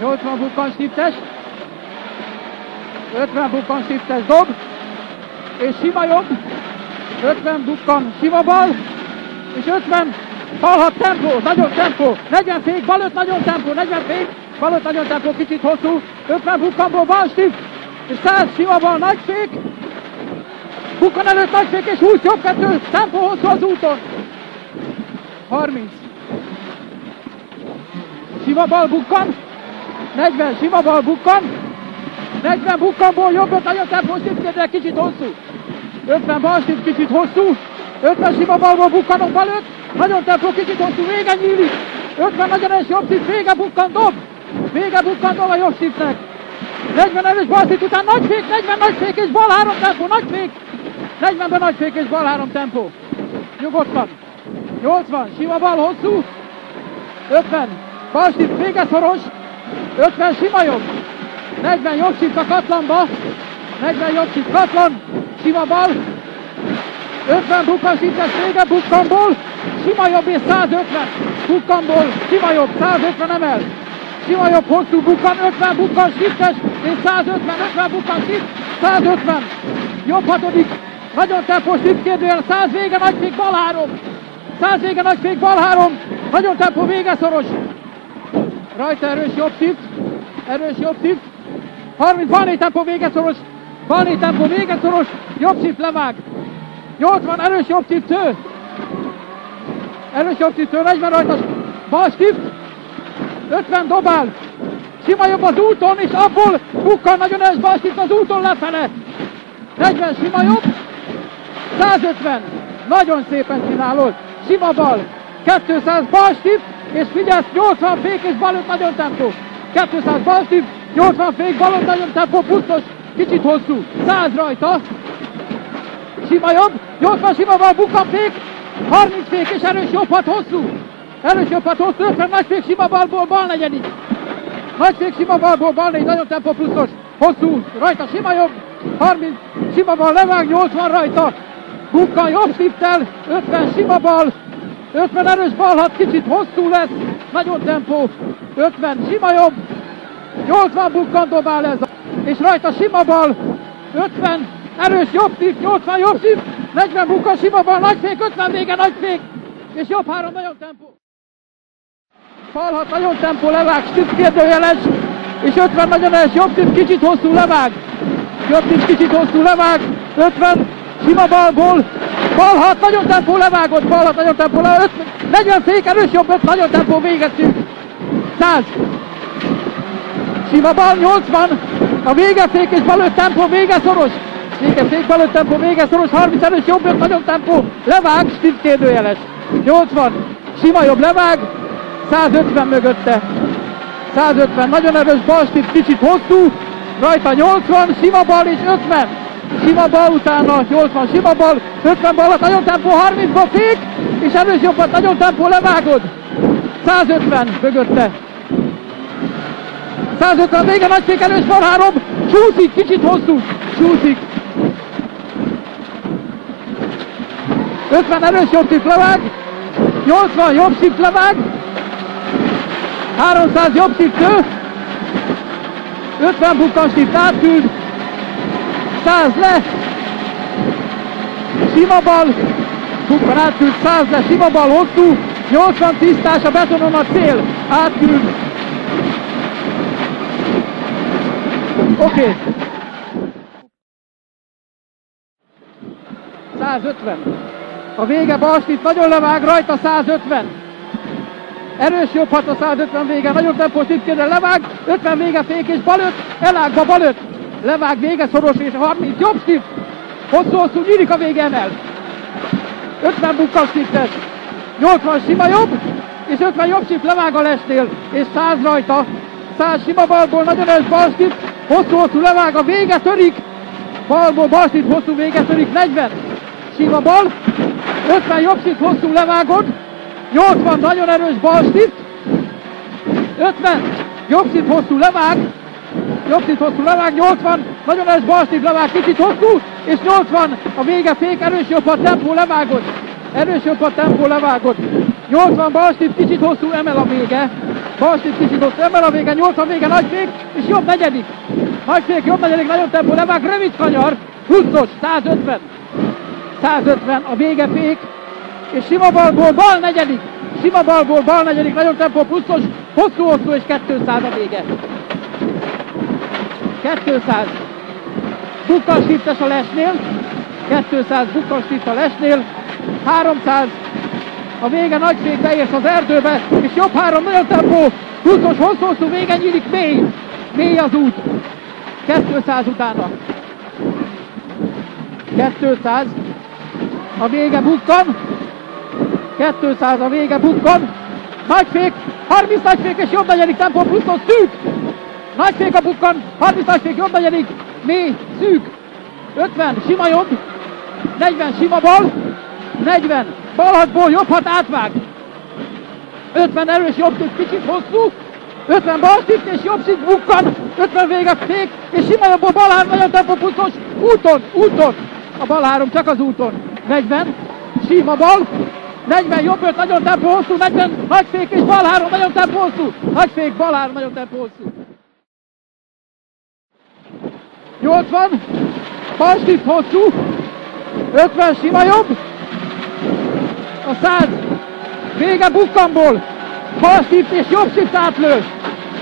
80 bukkan shiftes, 50 bukkan shiftes dob, és sima jobb, 50 bukkan sima bal, és 50 balhat tempó, nagyon tempó, 40 fék, bal 5 nagyon tempó, 40 fék, bal 5 nagyon tempó, kicsit hosszú, 50 bukkanból bal stift, és 100 sima bal nagy fék, bukkan előtt nagy fék, és 20 jobb 2, tempó hosszú az úton, 30. Sima bal bukkan, 40 sima bal bukkan, 40 bukkanból jobb 5 nagyon tempó stift, de kicsit hosszú, 50 bal stift, kicsit hosszú, 50 sima balból bukkanok bal 5, nagyon tempó, kicsit hosszú, vége nyílik, 50 nagyon erős jobb stift, vége bukkan dob a jobb stiftnek, 40 erős bal stift után nagy fék, 40 nagy fék és bal 3 tempó, nagy fék, 40-ben nagy fék és bal 3 tempó, nyugodtan, 80 sima bal hosszú, 50 bal stift, vége szoros, 50 sima jobb, 40 jobb stift a katlanba, 40 jobb stift katlan, sima bal, 50 bukkan shiftes vége bukkanból, sima jobb és 150 bukkanból, sima jobb, 150 emel, sima jobb hosszú bukkan, 50 bukkan shiftes és 150, 50 bukkan shift, 150, jobb hatodik, nagyon tempó shift kérdőjel, 100 vége nagy fék bal 3, 100 vége nagy fék bal 3, nagyon tempó vége szoros, rajta erős jobb shift, 30 bal 4 tempó vége szoros, bal 4 tempó vége szoros, jobb shift levág, 80 erős jobb shiftő, 40 rajta bal shift, 50 dobál, sima jobb az úton, és abból bukkan nagyon erős bal shift az úton lefele, 40 sima jobb, 150, nagyon szépen csinálod, sima bal, 200 bal shift, és figyelsz, 80 fék és bal 5 nagyon tempó, 200 bal shift, 80 fék, bal 5 nagyon tempó, pusztos, kicsit hosszú, 100 rajta, sima jobb, 80 sima bal, bukkan fék, 30 fék és erős jobb 6 hosszú, 50 nagy fék sima balból, bal negyedik, nagy fék sima balból, bal négy, nagyon tempó pluszos, hosszú, rajta sima jobb, 30 sima bal levág, 80 rajta, bukkan jobb shiftel, 50 sima bal, 50 erős bal 6, kicsit hosszú lesz, nagyon tempó, 50 sima jobb, 80 bukkan dobál ez, és rajta sima bal, 50 erős jobb shift, 80 jobb shift, 40 bukkan sima bal, nagy fék, 50 vége nagy fék, és jobb 3 nagyon tempó. Bal 6 nagyon tempó levág, shift kérdőjeles, és 50 nagyon erős jobb shift, kicsit hosszú levág, jobb shift kicsit hosszú levág, 50 sima balból, bal 6 nagyon tempó levágott, bal 6 nagyon tempó levágott, 40 fék erős jobb 5 nagyon tempó végettünk, 100 sima bal 80, a vége fék és bal 5 tempó vége szoros, vége fék bal 5 tempó vége szoros, 30 erős jobb 5 nagyon tempó levág, shift kérdőjeles, 80 sima jobb levág, 150 mögötte, 150 nagyon erős bal shift, kicsit hosszú, rajta 80 sima bal és 50, sima bal utána 80 sima bal, 50 bal, nagyon tempó 30-ba fék, és erős jobbat nagyon tempó levágod, 150 mögötte, 150 vége nagy fék erős bal 3, csúszik, kicsit hosszú, csúszik, 50 erős jobb shift levág, 80 jobb shift levág, 300 jobb shiftő, 50 bukkan shift átküld, 100 le, sima bal, bukkan átküld, 100 le, sima bal hosszú, 80 tisztás a betonon a cél, átküld. Oké. 150. A vége bal shift, nagyon levág, rajta 150. Erős jobb 6 a 150 vége, nagyon tempó shiftkérdel levág, 50 vége fék és bal 5, elágba bal 5. Levág vége szoros és 30 jobb shift, hosszú nyílik a vége emel. 50 bukkan shiftes, 80 sima jobb, és 50 jobb shift levág a lesnél, és 100 rajta, 100 sima balból, nagyon erős bal shift, hosszú levág, a vége törik, balból bal shift, hosszú vége törik, 40 sima bal, 50 jobb shift, hosszú levágod, 80 nagyon erős bal shift, 50 jobb shift, hosszú levág, 80 nagyon erős bal shift levág, kicsit hosszú, és 80 a vége fék, erős jobb a tempó levágod, 80 bal shift, kicsit hosszú emel a vége, Balstíp kicsit hosszú, emel a vége, 80 vége, nagyfék, és jobb negyedik. Nagyfék, jobb negyedik, nagyon tempó, levág, rövid kanyar, 20-os, 150. 150, a vége fék, és sima balból bal negyedik. Sima balból bal negyedik, nagyon tempó, pluszos, hosszú, és 200 a vége. 200. Bukkanshiftes a lesnél, 200 bukkanshift a lesnél, 300, a vége nagyfék, beérsz az erdőbe, és jobb 3, nagyon tempó, 20-os, hosszú, vége nyílik, mély az út, 200 utána, 200, a vége bukkan, 200, a vége bukkan, nagyfék, 30 nagyfék, és jobb negyedik, tempó, pluszos, szűk, nagyfék a bukkan, 30 nagyfék, jobb negyedik, mély, szűk, 50, sima jobb, 40, sima bal, 40, bal 6-ból jobb 6 átvág, 50 erős jobb szint, kicsit hosszú, 50 bal szint és jobb szint bukkan, 50 vége fék, és sima jobbból bal 3, nagyon tempó pluszos, úton, a bal 3 csak az úton, 40, sima bal, 40 jobb 5, nagyon tempó hosszú, 40 nagy fék és bal 3, nagyon tempó hosszú, nagy fék, bal 3, nagyon tempó hosszú. 80, bal stift hosszú, 50 sima jobb, a 100, vége bukkanból, bal stift és jobb stift átlő,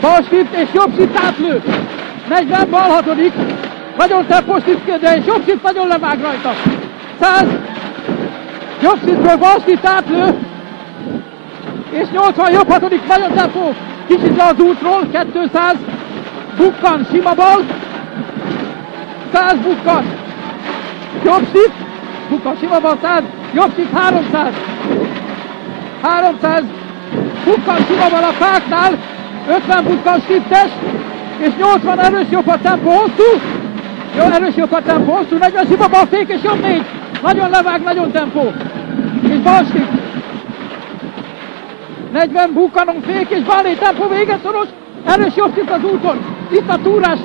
bal stift és jobb stift átlő, 40 bal 6, nagyon tempó stift kérde, és jobb stift nagyon levág rajta, 100, jobb stiftből bal stift átlő, és 80 jobb 6, nagyon tempó, kicsit le az útról, 200, bukkan, sima bal, 100 bukkan, jobb stift, bukkan, sima bal 100, jobb stift 300, 300, bukkan, sima bal a fáknál, 50 bukkan stiftes, és 80 erős jobb a tempó hosszú, jó, erős jobb a tempó hosszú, 40 sima bal fék és jobb 4, nagyon levág, nagyon tempó, és bal stift, 40 bukkanon fék és bal 4 tempó, vége szoros, erős jobb stift az úton, itt a túrás,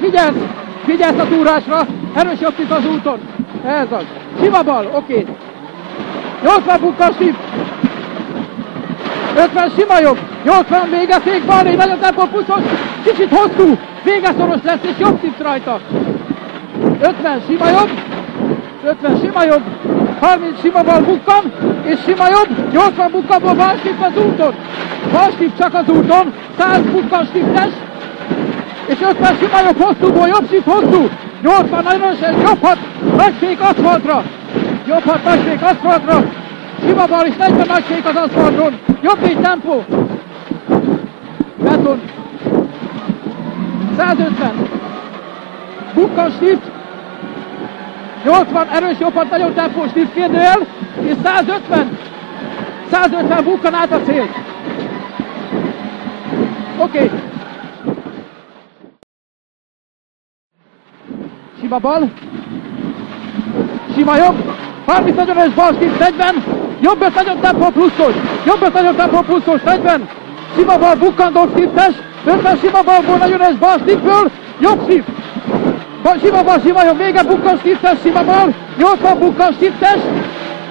figyelsz a túrásra, erős jobb stift az úton, ez az, sima bal, oké, 80 bukkan stift, 50 sima jobb, 80 vége fék, bal 4, nagyon tempó pluszos, kicsit hosszú, vége szoros lesz és jobb stift rajta, 50 sima jobb, 50 sima jobb, 30 sima bal bukkan, és sima jobb, 80 bukkanból bal stift az úton, bal stift csak az úton, 100 bukkan stiftes, és 50 sima jobb hosszúból, jobb stift hosszú, 80 nagyon erősen, jobb 6, nagyfék aszfaltra, jobb 6 nagyfék aszfaltra, sima bal és 40 nagyfék az aszfalton, jobb 4 tempó, beton, 150, bukkan stift, 80 erős jobb 6, nagyon tempó stift kérdőjel, és 150 bukkan át a cél. Oké. Sima bal, sima jobb, 30 nagyon erős bal stift, 40, jobb 5 nagyon tempó pluszos, jobb 5 nagyon tempó pluszos, 40, sima bal bukkandó stiftes, 50 sima balból nagyon erős bal stiftből, jobb stift, sima bal, sima jobb, vége bukkan stiftes, sima bal, 80 bukkan stiftes,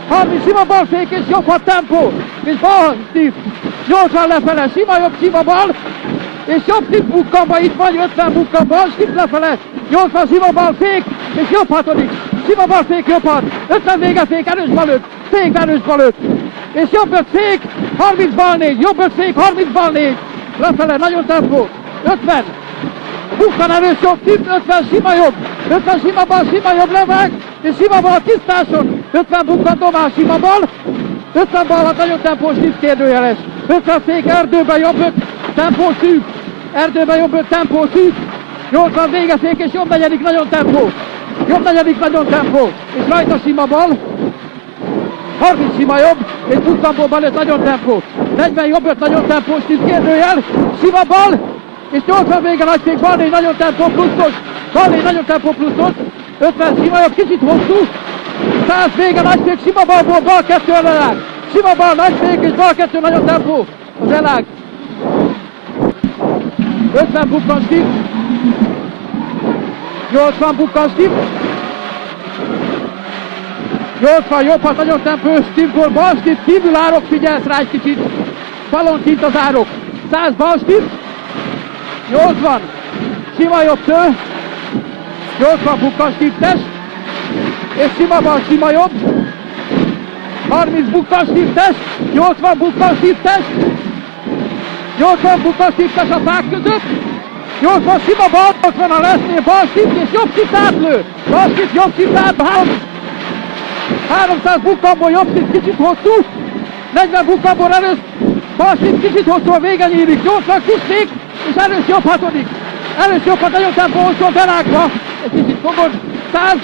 30 sima bal fék és jobb 6 tempó, és bal stift, 80 lefele, sima jobb, sima bal, és jobb stift bukkanba, itt vagy 50 bukkan, bal stift lefele, 80 sima bal fék, és jobb 6, sima bal fék, jobb 6, 50 vége fék, erős bal 5, fék, erős bal 5, és jobb 5 fék, 30 bal 4, jobb 5 fék, 30 bal 4, lefele, nagyon tempó, 50, bukkan erős jobb, 50 sima jobb, 50 sima bal, sima jobb levág, és sima bal tisztáson, 50 bukkan domás, sima bal, 50 bal 6, nagyon tempós stift kérdőjeles, 50 fék, erdőben jobb 5, tempó szűk, erdőben jobb 5, tempó szűk, 80 vége fék és jobb negyedik, nagyon tempó, jobb negyedik, nagyon tempó, és rajta sima bal, 30 sima jobb, és bukkanból bal 5, nagyon tempó, 40 jobb 5, nagyon tempós stift kérdőjel, sima bal, és 80 vége nagy fék, bal 4, nagyon tempó pluszos, bal 4, nagyon tempó pluszos, 50 sima jobb, kicsit hosszú, 100 vége nagy fék, sima balból bal 2 elág, sima bal nagy fék és bal 2 nagyon tempó, az elág, 50 bukkan stift, 80 bukkan stift, 80 jobb 6, nagyon tempó stiftból, bal stift, kívül árok, figyelsz rá egy kicsit, balon kint az árok, 100 bal stift, 80, sima jobb tő, 80 bukkan stiftes, és sima bal, sima jobb, 30 bukkan stiftes, 80 bukkan stiftes, 80 bukkan stiftes a fák között, 80 sima bal, 80 a lesznél bal stift, és jobb stift átlő, bal stift, jobb stift átlő, 300 bukkanból jobb stift kicsit hosszú, 40 bukkanból előtt, bal stift kicsit hosszú, a vége nyílik, 80 kiszték, és előtt jobb hatodik. Előtt jobb, nagyon tempó hosszú a berágva, egy kicsit fogod, 100,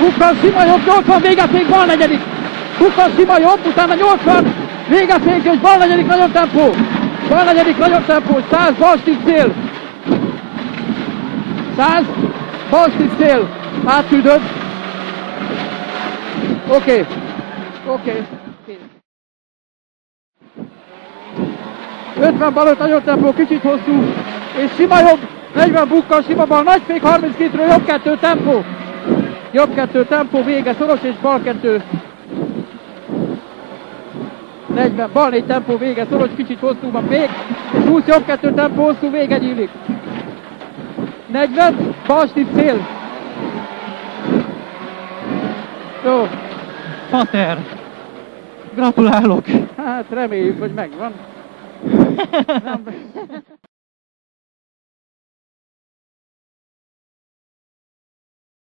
bukkan sima jobb, 80, végefék, bal negyedik. Bukkan sima jobb, utána 80, végefék, és bal negyedik, nagyon tempó. Bal negyedik, nagyon tempó, 100, bal stift cél. 100, bal stift cél. Átküldöd. Oké. 50 bal 5, nagyon tempó, kicsit hosszú, és sima jobb, 40 bukkan, sima bal, nagy fék, 32-ről, jobb 2 tempó. Jobb 2 tempó, vége, szoros és bal 2. 40, bal 4 tempó, vége, szoros, kicsit hosszú van, fék, és 20, jobb 2 tempó, hosszú, vége nyílik. 40, bal stift cél. Jó. Pater, gratulálok! Hát reméljük, hogy megvan. Nem.